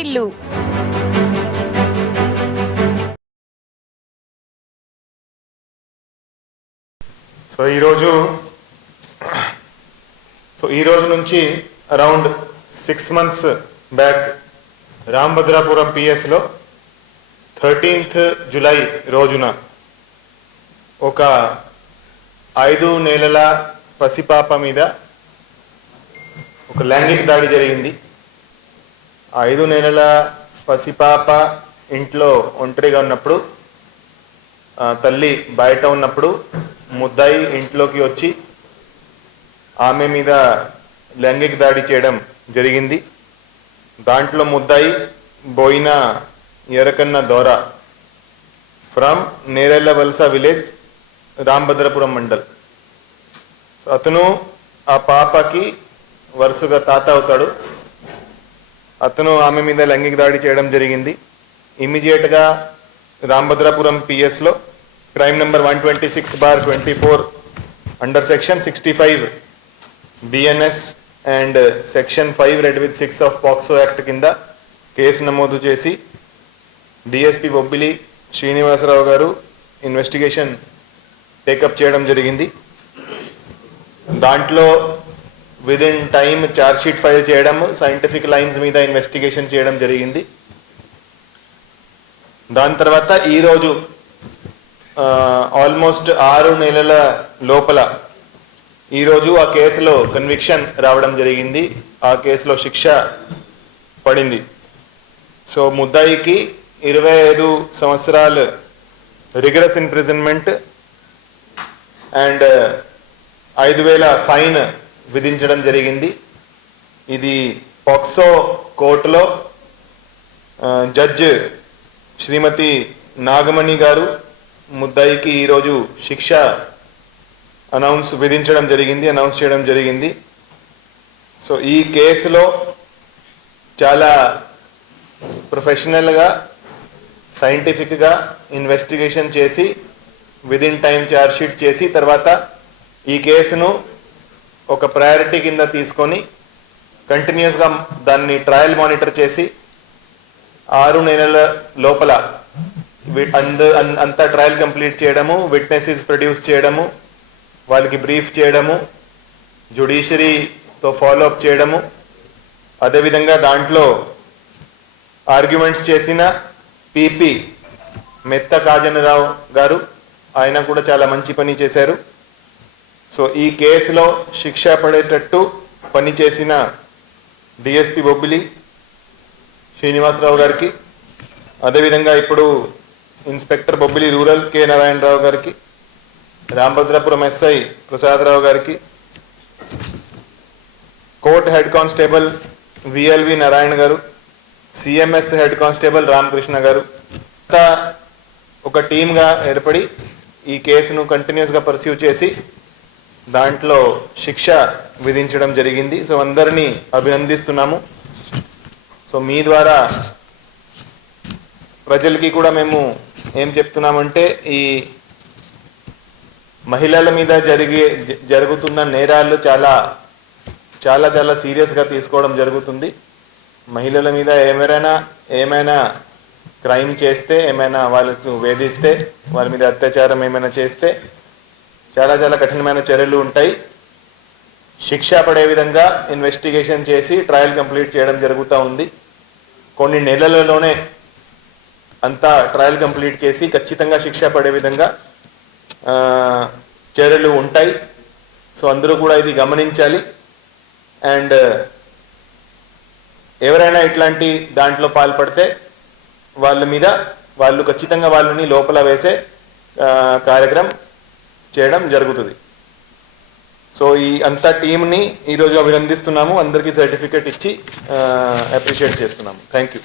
వాకిళ్ళు. సో ఈరోజు నుంచి అరౌండ్ 6 months బ్యాక్ రాంభద్రాపురం పిఎస్లో 13th July రోజున ఒక 5 నెలల పసిపాప మీద ఒక లైంగిక దాడి జరిగింది. 5 నెలల పసిపాప ఇంట్లో ఒంటరిగా ఉన్నప్పుడు, తల్లి బయట ఉన్నప్పుడు ముద్దాయి ఇంట్లోకి వచ్చి ఆమె మీద లైంగిక దాడి చేయడం జరిగింది. దాంట్లో ముద్దాయి బోయిన ఎరకన్న దోరా ఫ్రమ్ నేరెళ్ళ వలస విలేజ్, రాంభద్రపురం మండల్. అతను ఆ పాపకి వరుసగా తాత అవుతాడు. అతను ఆమె మీద లైంగిక దాడి చేయడం జరిగింది. ఇమీడియట్గా రాంభద్రాపురం పిఎస్లో crime number 126/24 under section 65 BNS and section 5 read with 6 of POCSO Act కింద కేసు నమోదు చేసి డిఎస్పి బొబ్బిలి శ్రీనివాసరావు గారు ఇన్వెస్టిగేషన్ టేకప్ చేయడం జరిగింది. దాంట్లో within time charge sheet file చేయడం, సైంటిఫిక్ లైన్స్ మీద ఇన్వెస్టిగేషన్ చేయడం జరిగింది. దాని తర్వాత ఈరోజు ఆల్మోస్ట్ 6 నెలల లోపల ఈరోజు ఆ కేసులో కన్విక్షన్ రావడం జరిగింది. ఆ కేసులో శిక్ష పడింది. సో ముద్దాయికి 25 సంవత్సరాలు రిగరస్ ఇంప్రిజన్మెంట్ అండ్ 5,000 ఫైన్ విధించడం జరిగింది. ఇది పాక్సో కోర్టులో జడ్జ్ శ్రీమతి నాగమణి గారు ముద్దాయికి ఈరోజు శిక్ష అనౌన్స్ చేయడం జరిగింది. సో ఈ కేసులో చాలా ప్రొఫెషనల్గా సైంటిఫిక్గా ఇన్వెస్టిగేషన్ చేసి విదిన్ టైం ఛార్జ్ షీట్ చేసి తర్వాత ఈ కేసును ఒక ప్రయారిటీ కింద తీసుకొని కంటిన్యూస్గా దాన్ని ట్రయల్ మానిటర్ చేసి 6 నెలల లోపల అంతా ట్రయల్ కంప్లీట్ చేయడము, విట్నెసెస్ ప్రొడ్యూస్ చేయడము, వాళ్ళకి బ్రీఫ్ చేయడము, జ్యుడిషియరీతో ఫాలోఅప్ చేయడము, అదేవిధంగా దాంట్లో ఆర్గ్యుమెంట్స్ చేసిన పిపి మెత్త కాజనరావు గారు, ఆయన కూడా చాలా మంచి పని చేశారు. సో ఈ కేసులో శిక్ష పడేటట్టు పనిచేసిన డిఎస్పి బొబ్బిలి శ్రీనివాసరావు గారికి, అదేవిధంగా ఇప్పుడు inspector Bobbili rural K Narayanarao గారికి, రాంభద్రాపురం ఎస్ఐ ప్రసాదరావు గారికి, court head constable VLV Narayana garu, CMS head constable Ramakrishna గారు ఒక టీమ్గా ఏర్పడి ఈ కేసును కంటిన్యూస్గా పర్స్యూ చేసి దాంట్లో శిక్ష విధించడం జరిగింది. సో అందరినీ అభినందిస్తున్నాము. సో మీ ద్వారా ప్రజలకి కూడా మేము ఏం చెప్తున్నామంటే, ఈ మహిళల మీద జరుగుతున్న నేరాలు చాలా చాలా చాలా సీరియస్గా తీసుకోవడం జరుగుతుంది. మహిళల మీద ఏమైనా క్రైమ్ చేస్తే, ఏమైనా వాళ్ళకు వేధిస్తే, వాళ్ళ మీద అత్యాచారం ఏమైనా చేస్తే చాలా చాలా కఠినమైన చర్యలు ఉంటాయి. శిక్ష పడే విధంగా ఇన్వెస్టిగేషన్ చేసి ట్రయల్ కంప్లీట్ చేయడం జరుగుతూ ఉంది. కొన్ని నెలలలోనే అంతా ట్రయల్ కంప్లీట్ చేసి ఖచ్చితంగా శిక్ష పడే విధంగా చర్యలు ఉంటాయి. సో అందరూ కూడా ఇది గమనించాలి. అండ్ ఎవరైనా ఇట్లాంటి దాంట్లో పాల్పడితే వాళ్ళు ఖచ్చితంగా వాళ్ళని లోపల వేసే కార్యక్రమం చేయడం జరుగుతుంది. సో ఈ అంతా టీంని ఈరోజు అభినందిస్తున్నాము. అందరికీ సర్టిఫికేట్ ఇచ్చి అప్రిషియేట్ చేస్తున్నాము. Thank you.